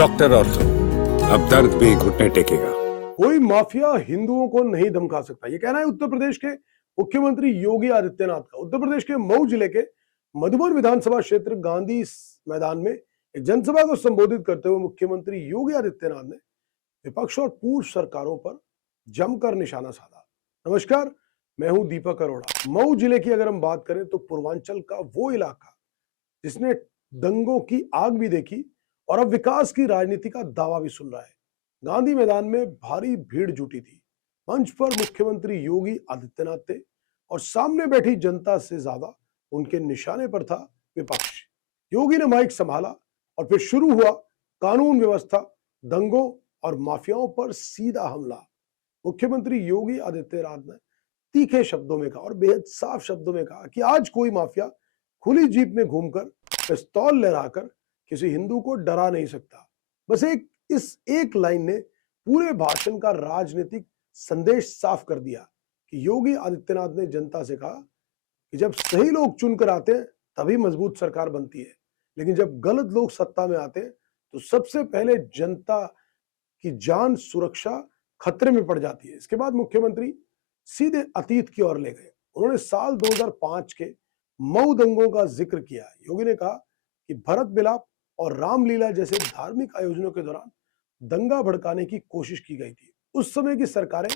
Doctor ortho, अब दर्द भी घुटने टेकेगा। कोई माफिया हिंदुओं को नहीं धमका सकता, ये कहना है उत्तर प्रदेश के मुख्यमंत्री योगी आदित्यनाथ का। उत्तर प्रदेश के मऊ जिले के मधुबन विधानसभा क्षेत्र गांधी मैदान में एक जनसभा को संबोधित करते हुए मुख्यमंत्री योगी आदित्यनाथ ने विपक्ष और पूर्व सरकारों पर जमकर निशाना साधा। नमस्कार, मैं हूं दीपक अरोड़ा। मऊ जिले की अगर हम बात करें तो पूर्वांचल का वो इलाका जिसने दंगों की आग भी देखी और अब विकास की राजनीति का दावा भी सुन रहा है। गांधी मैदान में भारी भीड़ जुटी थी। मंच पर मुख्यमंत्री योगी आदित्यनाथ थे और सामने बैठी जनता से ज्यादा उनके निशाने पर था विपक्ष। योगी ने माइक संभाला और फिर शुरू हुआ कानून व्यवस्था, दंगों और माफियाओं पर सीधा हमला। मुख्यमंत्री योगी आदित्यनाथ ने तीखे शब्दों में कहा और बेहद साफ शब्दों में कहा कि आज कोई माफिया खुली जीप में घूमकर पिस्तौल लहराकर किसी हिंदू को डरा नहीं सकता। बस इस एक लाइन ने पूरे भाषण का राजनीतिक संदेश साफ कर दिया कि योगी आदित्यनाथ ने जनता से कहा कि जब सही लोग चुनकर आते हैं तभी मजबूत सरकार बनती है, लेकिन जब गलत लोग सत्ता में आते हैं तो सबसे पहले जनता की जान सुरक्षा खतरे में पड़ जाती है। इसके बाद मुख्यमंत्री सीधे अतीत की ओर ले गए। उन्होंने साल 2005 के मऊ दंगों का जिक्र किया। योगी ने कहा कि भरत मिलाप और रामलीला जैसे धार्मिक आयोजनों के दौरान दंगा भड़काने की कोशिश की गई थी। उस समय की सरकारें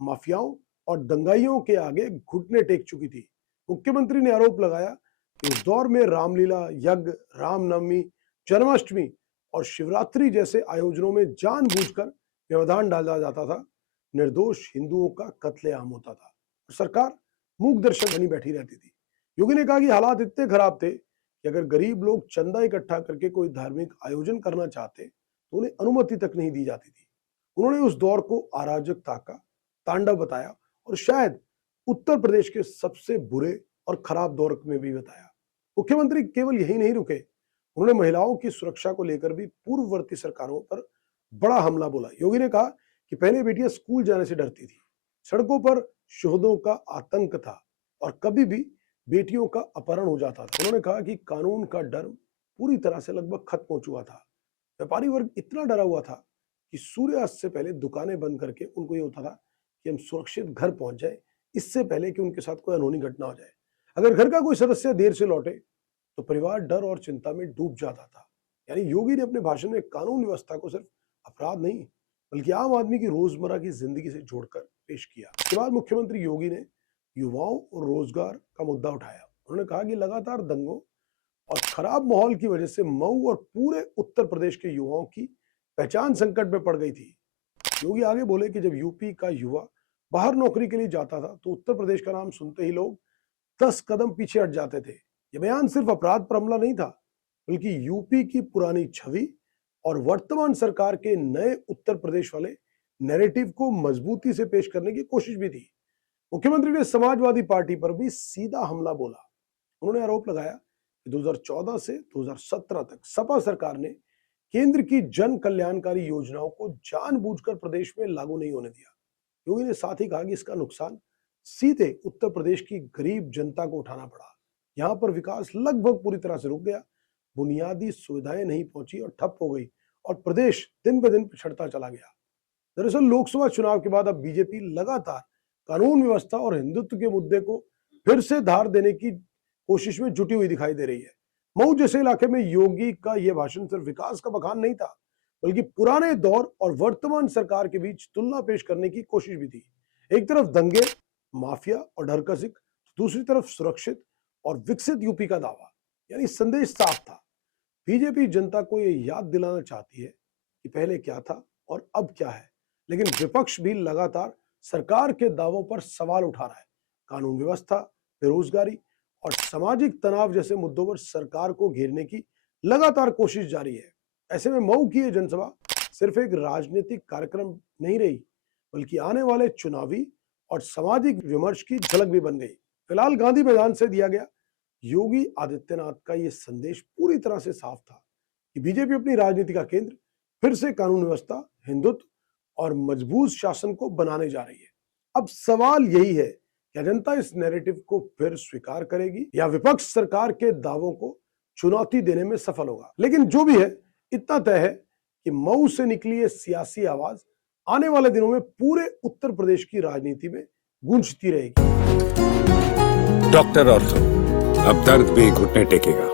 माफियाओं और दंगाइयों के आगे घुटने टेक चुकी थी। मुख्यमंत्री ने आरोप लगाया कि उस दौर में रामलीला, यज्ञ, रामनवमी, जन्माष्टमी और शिवरात्रि जैसे आयोजनों में जानबूझकर व्यवधान डाला जाता था। निर्दोष हिंदुओं का कत्लेआम होता था और सरकार मूक दर्शक बनी बैठी रहती थी। योगी ने कहा कि हालात इतने खराब थे कि अगर गरीब लोग चंदा इकट्ठा करके कोई धार्मिक आयोजन करना चाहते तो उन्हें अनुमति तक नहीं दी जाती थी। उन्होंने उस दौर को अराजकता का तांडव बताया और शायद उत्तर प्रदेश के सबसे बुरे और खराब दौर में भी बताया। मुख्यमंत्री केवल यही नहीं रुके, उन्होंने महिलाओं की सुरक्षा को लेकर भी पूर्ववर्ती सरकारों पर बड़ा हमला बोला। योगी ने कहा कि पहले बेटियां स्कूल जाने से डरती थी, सड़कों पर शोधों का आतंक था और कभी भी बेटियों का अपहरण हो जाता था। उन्होंने कहा कि कानून का डर पूरी तरह से लगभग खत्म हो चुका था। व्यापारी वर्ग इतना डरा हुआ था कि सूर्यास्त से पहले दुकानें बंद करके उनको ये होता था कि हम सुरक्षित घर पहुंच जाए, इससे पहले कि उनके साथ कोई अनहोनी घटना हो जाए। अगर घर का कोई सदस्य देर से लौटे तो परिवार डर और चिंता में डूब जाता था। यानी योगी ने अपने भाषण में कानून व्यवस्था को सिर्फ अपराध नहीं बल्कि आम आदमी की रोजमर्रा की जिंदगी से जोड़कर पेश किया। इसके बाद मुख्यमंत्री योगी ने युवाओं और रोजगार का मुद्दा उठाया। उन्होंने कहा कि लगातार दंगों और खराब माहौल की वजह से मऊ और पूरे उत्तर प्रदेश के युवाओं की पहचान संकट में पड़ गई थी। योगी आगे बोले कि जब यूपी का युवा बाहर नौकरी के लिए जाता था तो उत्तर प्रदेश का नाम सुनते ही लोग 10 कदम पीछे हट जाते थे। यह बयान सिर्फ अपराध पर हमला नहीं था, बल्कि यूपी की पुरानी छवि और वर्तमान सरकार के नए उत्तर प्रदेश वाले नैरेटिव को मजबूती से पेश करने की कोशिश भी थी। मुख्यमंत्री ने समाजवादी पार्टी पर भी सीधा हमला बोला। उन्होंने आरोप लगाया कि 2014 से 2017 तक सपा सरकार ने केंद्र की जन कल्याणकारी योजनाओं को जानबूझकर प्रदेश में लागू नहीं होने दिया। योगी ने साथ ही कहा कि इसका नुकसान सीधे उत्तर प्रदेश की गरीब जनता को उठाना पड़ा। यहाँ पर विकास लगभग पूरी तरह से रुक गया, बुनियादी सुविधाएं नहीं पहुंची और ठप हो गई और प्रदेश दिन ब दिन पिछड़ता चला गया। दरअसल लोकसभा चुनाव के बाद अब बीजेपी लगातार कानून व्यवस्था और हिंदुत्व के मुद्दे को फिर से धार देने की कोशिश में जुटी हुई दिखाई दे रही है। मऊ जैसे इलाके में योगी का यह भाषण सिर्फ विकास का बखान नहीं था, बल्कि पुराने दौर और वर्तमान सरकार के बीच तुलना पेश करने की कोशिश भी थी। एक तरफ दंगे, माफिया और डर का जिक्र, दूसरी तरफ सुरक्षित और विकसित यूपी का दावा। यानी संदेश साफ था, बीजेपी जनता को यह याद दिलाना चाहती है कि पहले क्या था और अब क्या है। लेकिन विपक्ष भी लगातार सरकार के दावों पर सवाल उठा रहा है। कानून व्यवस्था, बेरोजगारी और सामाजिक तनाव जैसे मुद्दों पर सरकार को घेरने की लगातार कोशिश जारी है। ऐसे में मऊ की यह जनसभा सिर्फ एक राजनीतिक कार्यक्रम नहीं रही, बल्कि आने वाले चुनावी और सामाजिक विमर्श की झलक भी बन गई। फिलहाल गांधी मैदान से दिया गया योगी आदित्यनाथ का यह संदेश पूरी तरह से साफ था कि बीजेपी अपनी राजनीति का केंद्र फिर से कानून व्यवस्था, हिंदुत्व और मजबूत शासन को बनाने जा रही है। अब सवाल यही है, क्या जनता इस नैरेटिव को फिर स्वीकार करेगी या विपक्ष सरकार के दावों को चुनौती देने में सफल होगा। लेकिन जो भी है, इतना तय है कि मऊ से निकली ये सियासी आवाज आने वाले दिनों में पूरे उत्तर प्रदेश की राजनीति में गूंजती रहेगी। डॉक्टर ऑर्थो, अब दर्द भी घुटने टेकेगा।